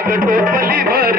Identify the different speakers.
Speaker 1: ஆக தோப்பலி வர